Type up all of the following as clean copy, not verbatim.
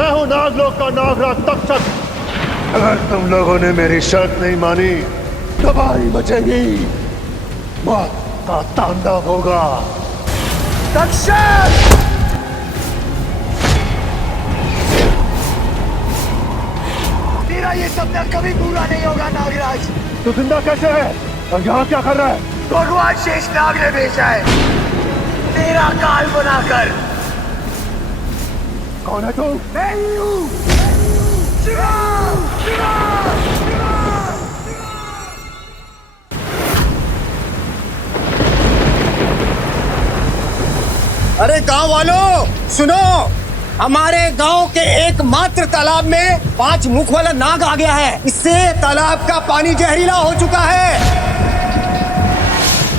मैं हूं नागलोक का नागराज तक्षक। अगर तुम लोगों ने मेरी शर्त नहीं मानी, तबाही बचेगी, मौत का तांडव होगा। तक्षक! तेरा ये सपना कभी पूरा नहीं होगा नागराज। तू जिंदा कैसे है और यहाँ क्या कर रहा है? भगवान शेषनाग ने भेजा है तेरा काल बनाकर। कौन है तू? मैं ही हूँ। शिवा! शिवा! अरे गांव वालों सुनो, हमारे गांव के एकमात्र तालाब में 5 मुख वाला नाग आ गया है। इससे तालाब का पानी जहरीला हो चुका है।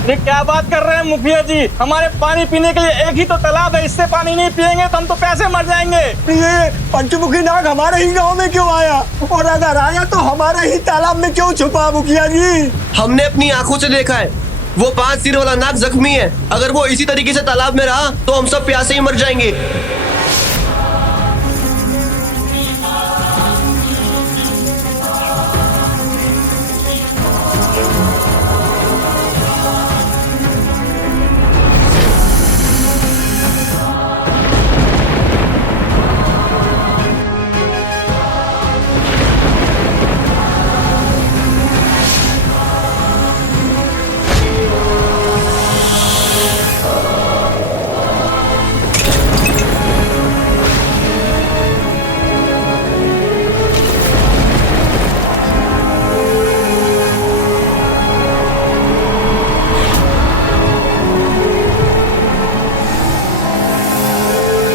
ये क्या बात कर रहे हैं मुखिया जी? हमारे पानी पीने के लिए एक ही तो तालाब है, इससे पानी नहीं पिएंगे तो हम तो पैसे मर जाएंगे। ये पंचमुखी नाग हमारे ही गांव में क्यों आया, और अगर आया तो हमारे ही तालाब में क्यों छुपा मुखिया जी? हमने अपनी आंखों से देखा है, वो 5 सिर वाला नाग जख्मी है। अगर वो इसी तरीके से तालाब में रहा तो हम सब प्यासे ही मर जाएंगे।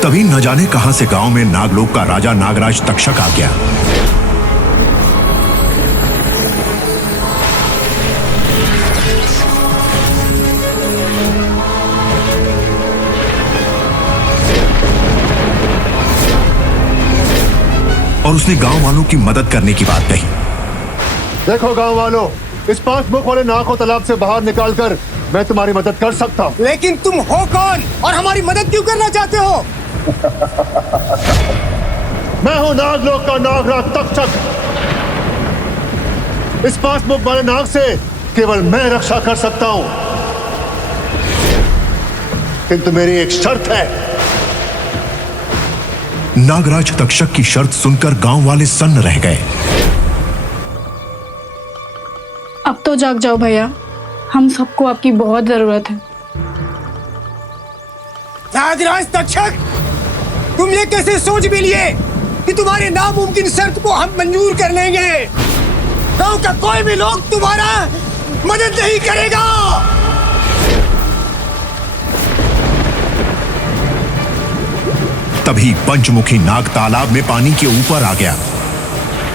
तभी न जाने कहां से गांव में नागलोक का राजा नागराज तक्षक आ गया। और उसने गांव वालों की मदद करने की बात कही। देखो गांव वालों, इस 5 मुख वाले नाग को तालाब से बाहर निकालकर मैं तुम्हारी मदद कर सकता हूँ। लेकिन तुम हो कौन और हमारी मदद क्यों करना चाहते हो? मैं हूं नागलोक का नागराज तक्षक। इस 5 मुख वाले नाग से केवल मैं रक्षा कर सकता हूं, किंतु मेरी एक शर्त है। नागराज तक्षक की शर्त सुनकर गांव वाले सन्न रह गए। अब तो जाग जाओ भैया, हम सबको आपकी बहुत जरूरत है। नागराज तक्षक, तुम ये कैसे सोच भी लिए कि तुम्हारी नामुमकिन शर्त को हम मंजूर कर लेंगे? गांव का कोई भी लोग तुम्हारा मदद नहीं करेगा। तभी पंचमुखी नाग तालाब में पानी के ऊपर आ गया।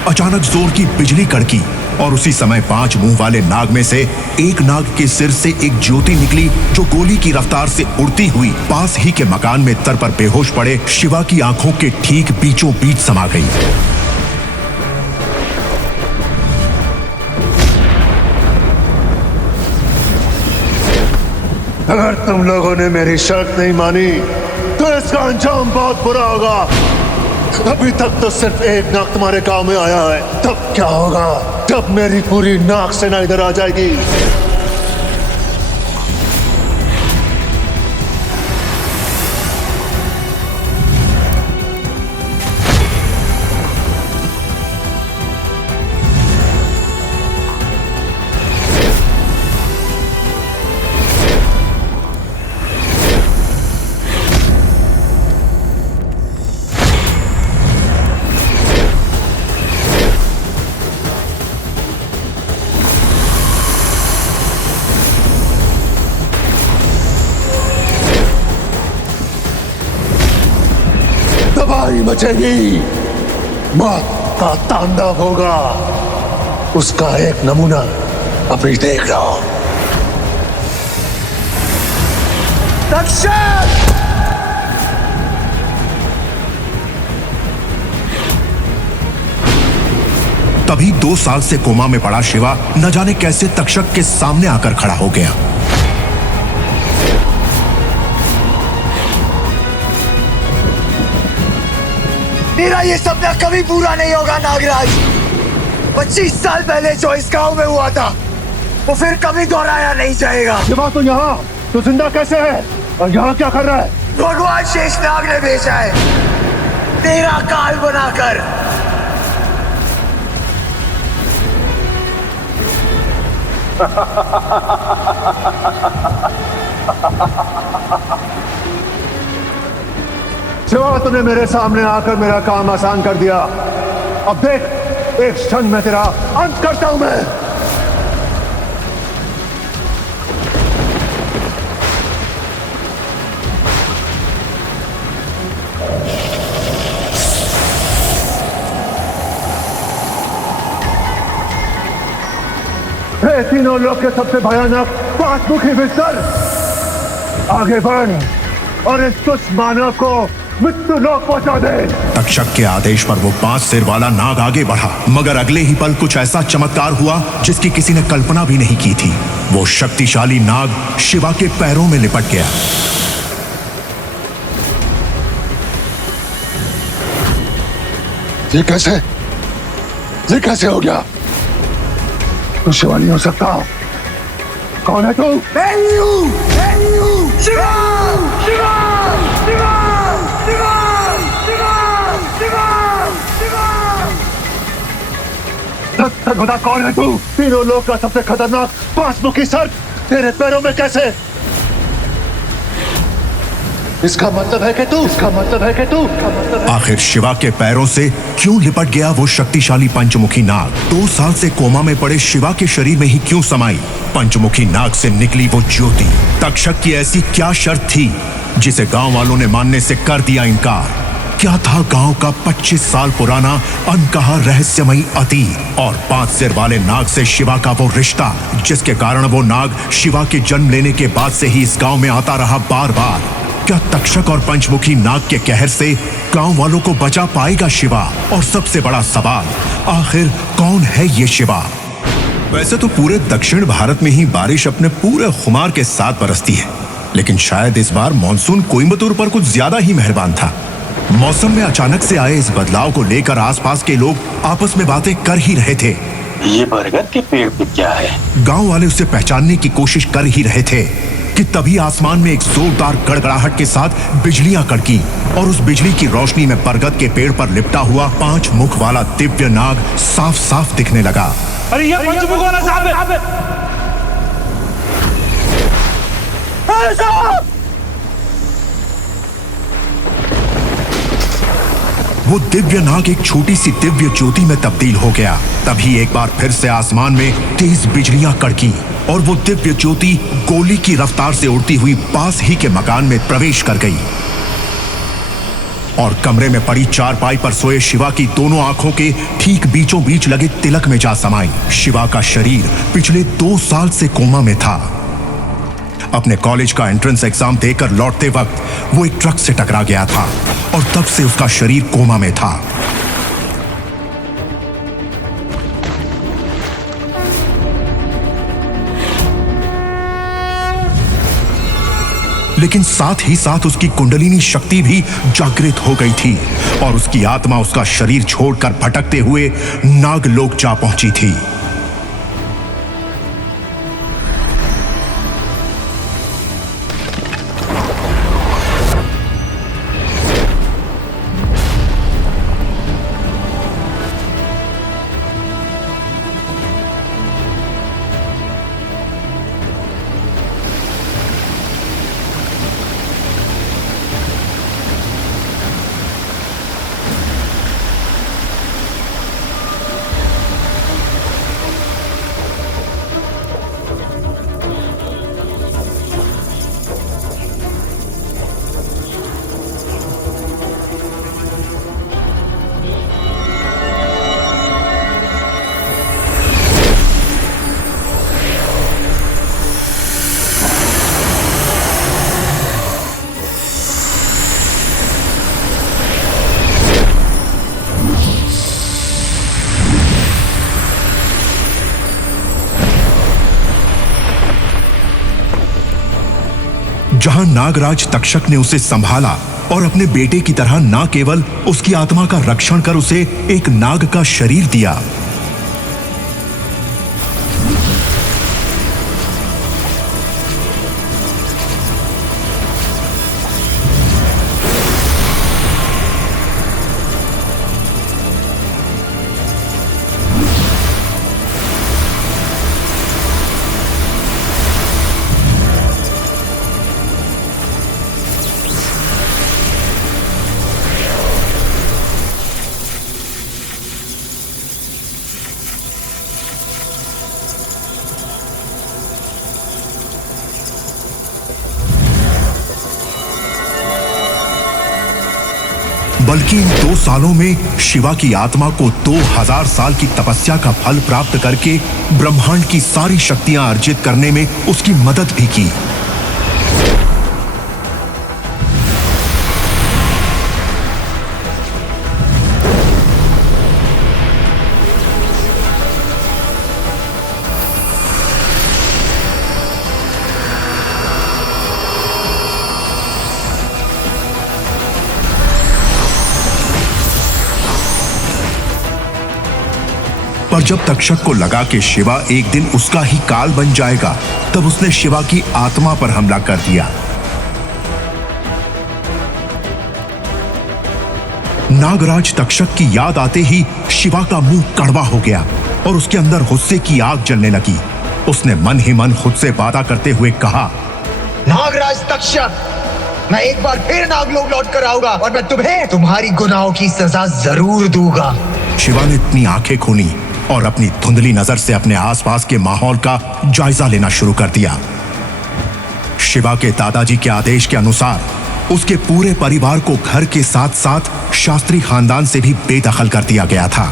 अचानक जोर की बिजली कड़की और उसी समय 5 मुंह वाले नाग में से एक नाग के सिर से एक ज्योति निकली, जो गोली की रफ्तार से उड़ती हुई पास ही के मकान में तर पर बेहोश पड़े शिवा की आंखों के ठीक बीचों बीच समा गई। अगर तुम लोगों ने मेरी शर्त नहीं मानी तो इसका अंजाम बहुत बुरा होगा। अभी तक तो सिर्फ एक नाग तुम्हारे गांव में आया है, तब क्या होगा जब मेरी पूरी नाग सेना इधर आ जाएगी? तबाही मचेगी, मौत का तांडव होगा। उसका एक नमूना अभी देख रहा हूं। तक्षक! तभी 2 साल से कोमा में पड़ा शिवा न जाने कैसे तक्षक के सामने आकर खड़ा हो गया। मेरा ये सपना कभी पूरा नहीं होगा नागराज। 25 साल पहले जो इस गांव में हुआ था वो फिर कभी दोहराया नहीं जाएगा। शिवा तो यहाँ, तो जिंदा कैसे है और यहाँ क्या कर रहा है? भगवान शेषनाग ने भेजा है तेरा काल बनाकर। शिवा, तूने मेरे सामने आकर मेरा काम आसान कर दिया। अब देख, एक क्षण में तेरा अंत करता हूं मैं। हे तीनों लोग के सबसे भयानक 5 मुखी विस्तर, आगे बढ़ और इस दुष्ट मानव को मृत्यु लोक पहुंचा दे। तक्षक के आदेश पर वो 5 सिर वाला नाग आगे बढ़ा, मगर अगले ही पल कुछ ऐसा चमत्कार हुआ जिसकी किसी ने कल्पना भी नहीं की थी। वो शक्तिशाली नाग शिवा के पैरों में लिपट गया। ये कैसे हो गया? तू शिवा नहीं हो सकता। कौन है तू? मैं ही हूँ, मैं ही हूँ। शिवा, शिवा, शिवा, शिवा, शिवा, शिवा, शिवा। सच बता, कौन है तू? तीनों लोग का सबसे खतरनाक 5 मुखी सर्प तेरे पैरों में कैसे? इसका मतलब है कि तू आखिर शिवा के पैरों से क्यों लिपट गया वो शक्तिशाली पंचमुखी नाग? 2 साल से कोमा में पड़े शिवा के शरीर में ही क्यों समाई पंचमुखी नाग से निकली वो ज्योति? तक्षक की ऐसी क्या शर्त थी जिसे गांव वालों ने मानने से कर दिया इनकार? क्या था गांव का 25 साल पुराना अनकहा रहस्यमयी अतीत और 5 सिर वाले नाग से शिवा का वो रिश्ता जिसके कारण वो नाग शिवा के जन्म लेने के बाद से ही इस गांव में आता रहा बार बार? क्या तक्षक और पंचमुखी नाग के कहर से गांव वालों को बचा पाएगा शिवा? और सबसे बड़ा सवाल, आखिर कौन है ये शिवा? वैसे तो पूरे दक्षिण भारत में ही बारिश अपने पूरे खुमार के साथ बरसती है, लेकिन शायद इस बार मॉनसून कोयम्बतूर पर कुछ ज्यादा ही मेहरबान था। मौसम में अचानक से आए इस बदलाव को लेकर आसपास के लोग आपस में बातें कर ही रहे थे। ये बरगद के पेड़ पे क्या है? गांव वाले उसे पहचानने की कोशिश कर ही रहे थे कि तभी आसमान में एक जोरदार गड़गड़ाहट के साथ बिजलियां कड़की और उस बिजली की रोशनी में बरगद के पेड़ पर लिपटा हुआ 5 मुख वाला दिव्य नाग साफ साफ दिखने लगा। अरे ये पंचमुख वाला साहब है। वो दिव्य नाग एक छोटी सी दिव्य ज्योति में तब्दील हो गया। तभी एक बार फिर से आसमान में तेज बिजलियां कड़की और वो दिव्य ज्योति गोली की रफ्तार से उड़ती हुई पास ही के मकान में प्रवेश कर गई और कमरे में पड़ी चारपाई पर सोए शिवा की दोनों आंखों के ठीक बीचों बीच लगे तिलक में जा समाई। शिवा का शरीर पिछले 2 साल से कोमा में था। अपने कॉलेज का एंट्रेंस एग्जाम देकर लौटते वक्त वो एक ट्रक से टकरा गया था और तब से उसका शरीर कोमा में था। लेकिन साथ ही साथ उसकी कुंडलिनी शक्ति भी जागृत हो गई थी और उसकी आत्मा उसका शरीर छोड़कर भटकते हुए नागलोक जा पहुंची थी। जहां नागराज तक्षक ने उसे संभाला, और अपने बेटे की तरह न केवल उसकी आत्मा का रक्षण कर उसे एक नाग का शरीर दिया, बल्कि इन 2 सालों में शिवा की आत्मा को 2000 साल की तपस्या का फल प्राप्त करके ब्रह्मांड की सारी शक्तियां अर्जित करने में उसकी मदद भी की। पर जब तक्षक को लगा कि शिवा एक दिन उसका ही काल बन जाएगा, तब उसने शिवा की आत्मा पर हमला कर दिया। नागराज तक्षक की याद आते ही शिवा का मुंह कड़वा हो गया और उसके अंदर गुस्से की आग जलने लगी। उसने मन ही मन खुद से वादा करते हुए कहा, नागराज तक्षक, मैं एक बार फिर नागलोक लौट कर आऊंगा और मैं तुम्हें तुम्हारी गुनाहों की सजा जरूर दूंगा। शिवा ने इतनी आंखें खोली और अपनी धुंधली नजर से अपने आसपास के माहौल का जायजा लेना शुरू कर दिया। शिवा के दादाजी के आदेश के अनुसार उसके पूरे परिवार को घर के साथ साथ शास्त्री खानदान से भी बेदखल कर दिया गया था।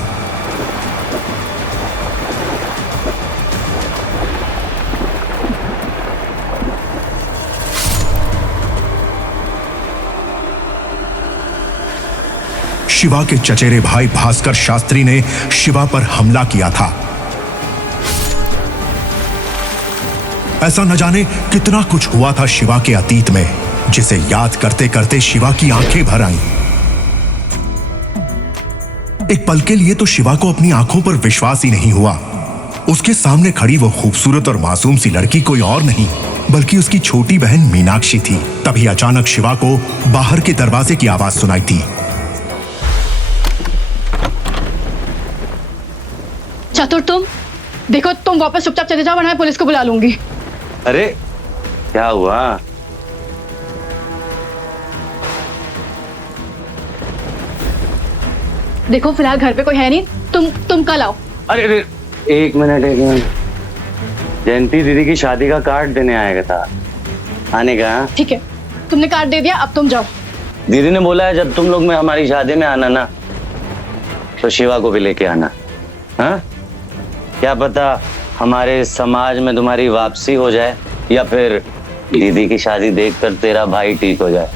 शिवा के चचेरे भाई भास्कर शास्त्री ने शिवा पर हमला किया था। ऐसा न जाने कितना कुछ हुआ था शिवा के अतीत में, जिसे याद करते करते शिवा की आंखें भर आईं। एक पल के लिए तो शिवा को अपनी आंखों पर विश्वास ही नहीं हुआ। उसके सामने खड़ी वो खूबसूरत और मासूम सी लड़की कोई और नहीं बल्कि उसकी छोटी बहन मीनाक्षी थी। तभी अचानक शिवा को बाहर के दरवाजे की आवाज सुनाई थी। चतुर, तुम देखो, तुम वापस चुपचाप चले जाओ वरना मैं पुलिस को बुला लूंगी। अरे क्या हुआ? देखो फिलहाल घर पे कोई है नहीं, तुम कल आओ। अरे एक मिनट। जयंती दीदी की शादी का कार्ड देने आएगा था, आने का? ठीक है, तुमने कार्ड दे दिया, अब तुम जाओ। दीदी ने बोला है जब तुम लोग में हमारी शादी में आना ना, तो शिवा को भी लेके आना। हाँ, क्या पता हमारे समाज में तुम्हारी वापसी हो जाए या फिर दीदी की शादी देखकर तेरा भाई ठीक हो जाए।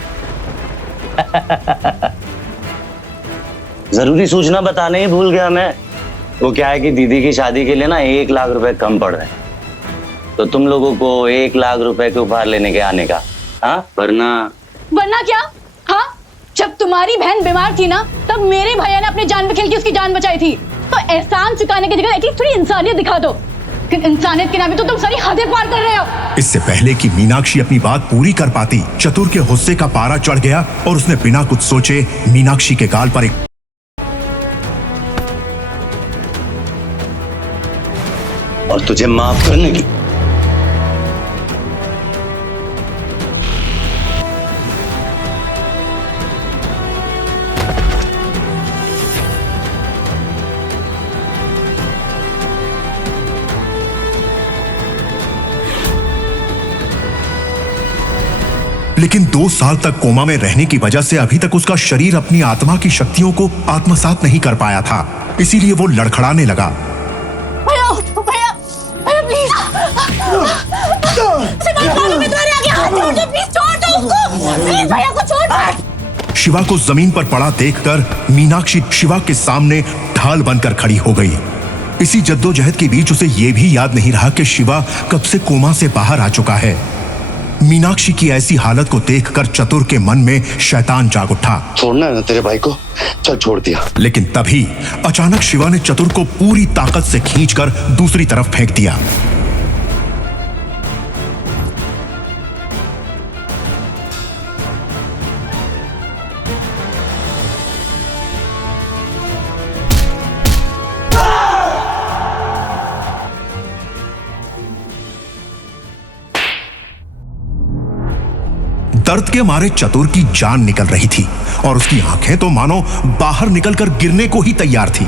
जरूरी सूचना बताने ही भूल गया मैं। वो क्या है कि दीदी की शादी के लिए ना 1 लाख रुपए कम पड़ रहे हैं, तो तुम लोगों को 1 लाख रुपए के उपहार लेने के आने का। हाँ, वरना क्या? हाँ, जब तुम्हारी बहन बीमार थी ना, तब मेरे भैया ने अपनी जान पे खेल के उसकी जान बचाई थी। तो एहसान चुकाने की जगह एटलीस्ट थोड़ी इंसानियत दिखा दो। इंसानियत के नाम पे तो तुम सारी हदें पार कर रहे हो। इससे पहले कि मीनाक्षी अपनी बात पूरी कर पाती, चतुर के गुस्से का पारा चढ़ गया और उसने बिना कुछ सोचे मीनाक्षी के गाल पर एक और तुझे माफ करने की लेकिन 2 साल तक कोमा में रहने की वजह से अभी तक उसका शरीर अपनी आत्मा की शक्तियों को आत्मसात नहीं कर पाया था। इसीलिए वो लड़खड़ाने लगा। भैया, भैया, भैया प्लीज, भैया को छोड़। शिवा को जमीन पर पड़ा देखकर मीनाक्षी शिवा के सामने ढाल बनकर खड़ी हो गई। इसी जद्दोजहद के बीच उसे यह भी याद नहीं रहा कि शिवा कब से कोमा से बाहर आ चुका है। मीनाक्षी की ऐसी हालत को देखकर चतुर के मन में शैतान जाग उठा। छोड़ना है ना तेरे भाई को, चल छोड़ दिया। लेकिन तभी अचानक शिवा ने चतुर को पूरी ताकत से खींचकर दूसरी तरफ फेंक दिया। दर्द के मारे चतुर की जान निकल रही थी और उसकी आंखें तो मानो बाहर निकलकर गिरने को ही तैयार थी।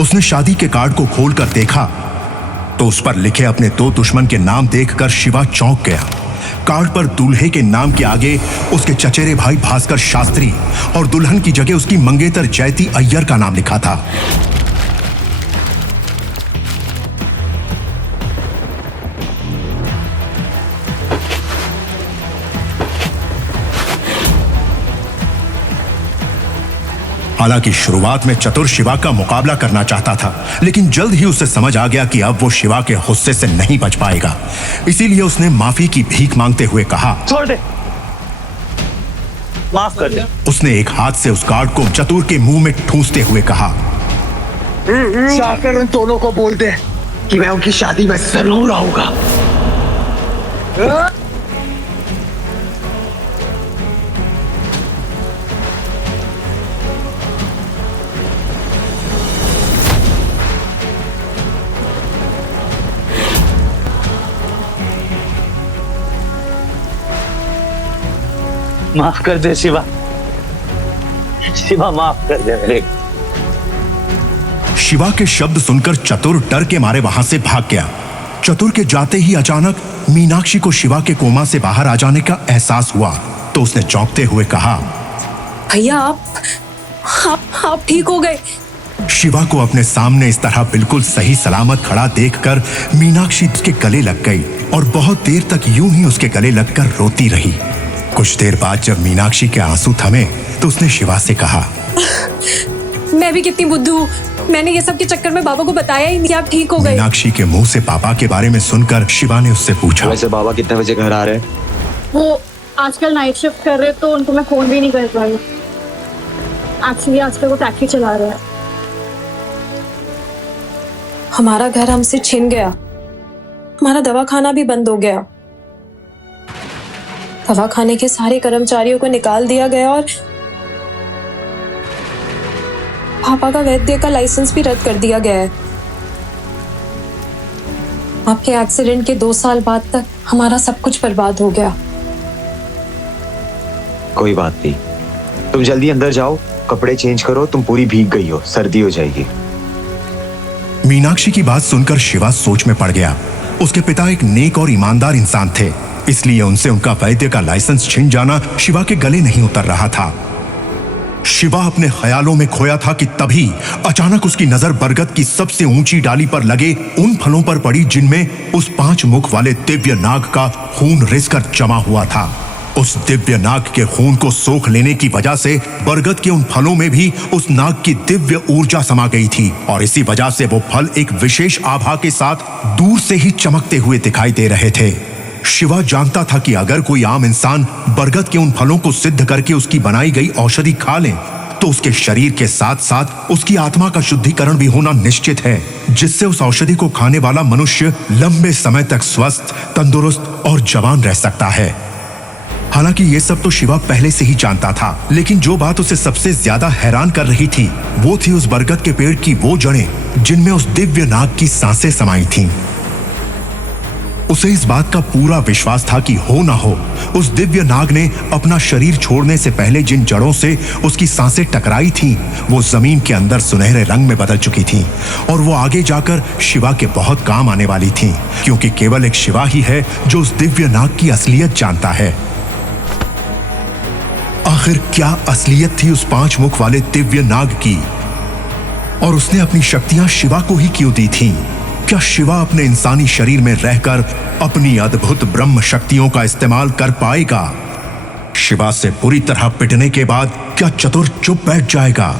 उसने शादी के कार्ड को खोलकर देखा तो उस पर लिखे अपने दो दुश्मन के नाम देखकर शिवा चौंक गया। कार्ड पर दूल्हे के नाम के आगे उसके चचेरे भाई भास्कर शास्त्री और दुल्हन की जगह उसकी मंगेतर जयती अय्यर का नाम लिखा था। हालांकि शुरुआत में चतुर शिवा का मुकाबला करना चाहता था, लेकिन जल्द ही उसे समझ आ गया कि अब वो शिवा के गुस्से से नहीं बच पाएगा। इसीलिए उसने माफी की भीख मांगते हुए कहा, छोड़ दे, माफ कर दे। उसने एक हाथ से उस कार्ड को चतुर के मुंह में ठूंसते हुए कहा, जाकर उन दोनों को बोल दे कि मैं उनकी शादी में जरूर आऊंगा। माफ कर दे शिवा, शिवा माफ कर दे मेरे। शिवा के शब्द सुनकर चतुर डर के मारे वहां से भाग गया। चतुर के जाते ही अचानक मीनाक्षी को शिवा के कोमा से बाहर आ जाने का एहसास हुआ तो उसने चौंकते हुए कहा, भैया आप ठीक हो गए। शिवा को अपने सामने इस तरह बिल्कुल सही सलामत खड़ा देखकर मीनाक्षी उसके गले लग गई और बहुत देर तक यूं ही उसके गले लगकर रोती रही। कुछ देर बाद जब मीनाक्षी के आंसू थमे तो उसने शिवा से कहा, मैं भी कितनी बुद्धू हूँ, मैंने ये सब के चक्कर में बाबा को बताया ही नहीं आप ठीक हो गए। मीनाक्षी के मुंह से पापा के बारे में सुनकर शिवा ने उससे पूछा, वैसे बाबा कितने बजे घर आ रहे हैं? वो आजकल नाइट शिफ्ट कर रहे तो उनको मैं फोन भी नहीं कर पाई। एक्चुअली आजकल वो टैक्सी चला रहे हैं। हमारा घर हमसे छिन गया, हमारा दवाखाना भी बंद हो गया, दवाखाने के सारे कर्मचारियों को निकाल दिया गया और पापा का वैद्य का लाइसेंस भी रद्द कर दिया गया है। आपके एक्सीडेंट के 2 साल बाद तक हमारा सब कुछ बर्बाद हो गया। कोई बात नहीं, तुम जल्दी अंदर जाओ, कपड़े चेंज करो, तुम पूरी भीग गई हो, सर्दी हो जाएगी। मीनाक्षी की बात सुनकर शिवा सोच में पड़ गया। उसके पिता एक नेक और ईमानदार इंसान थे, इसलिए उनसे उनका वैद्य का लाइसेंस छिन जाना शिवा के गले नहीं उतर रहा था। शिवा अपने ख्यालों में खोया था कि तभी अचानक उसकी नजर बरगद की सबसे ऊंची डाली पर लगे उन फलों पर पड़ी जिनमें उस 5 मुख वाले दिव्य नाग का खून रिसकर जमा हुआ था। उस दिव्य नाग के खून को सोख लेने की वजह से बरगद के उन फलों में भी उस नाग की दिव्य ऊर्जा समा गई थी और इसी वजह से वो फल एक विशेष आभा के साथ दूर से ही चमकते हुए दिखाई दे रहे थे। शिवा जानता था कि अगर कोई आम इंसान बरगद के उन फलों को सिद्ध करके उसकी बनाई गई औषधि खा ले तो उसके शरीर के साथ साथ उसकी आत्मा का शुद्धिकरण भी होना निश्चित है, जिससे उस औषधि को खाने वाला मनुष्य लंबे समय तक स्वस्थ, तंदुरुस्त और जवान रह सकता है। हालांकि ये सब तो शिवा पहले से ही जानता था, लेकिन जो बात उसे सबसे ज्यादा हैरान कर रही थी वो थी उस बरगद के पेड़ की वो जड़ें जिनमें उस दिव्य नाग की सांसें समाई थीं। उसे इस बात का पूरा विश्वास था कि हो ना हो उस दिव्य नाग ने अपना शरीर छोड़ने से पहले जिन जड़ों से उसकी सांसें टकराई थीं वो जमीन के अंदर सुनहरे रंग में बदल चुकी थीं और वो आगे जाकर शिवा के बहुत काम आने वाली थीं, क्योंकि केवल एक शिवा ही है जो उस दिव्य नाग की असलियत जानता है। आखिर क्या असलियत थी उस 5 मुख वाले दिव्य नाग की और उसने अपनी शक्तियां शिवा को ही क्यों दी थीं? क्या शिवा अपने इंसानी शरीर में रहकर अपनी अद्भुत ब्रह्म शक्तियों का इस्तेमाल कर पाएगा? शिवा से बुरी तरह पिटने के बाद क्या चतुर चुप बैठ जाएगा,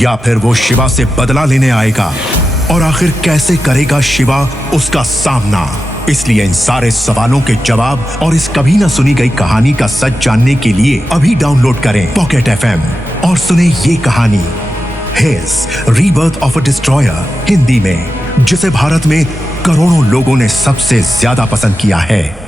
या फिर वो शिवा से बदला लेने आएगा? और आखिर कैसे करेगा शिवा उसका सामना? इसलिए इन सारे सवालों के जवाब और इस कभी न सुनी गई कहानी का सच जानने के लिए अभी डाउनलोड करें पॉकेट FM और सुने ये कहानी his rebirth of a destroyer Hindi में, जिसे भारत में करोड़ों लोगों ने सबसे ज्यादा पसंद किया है।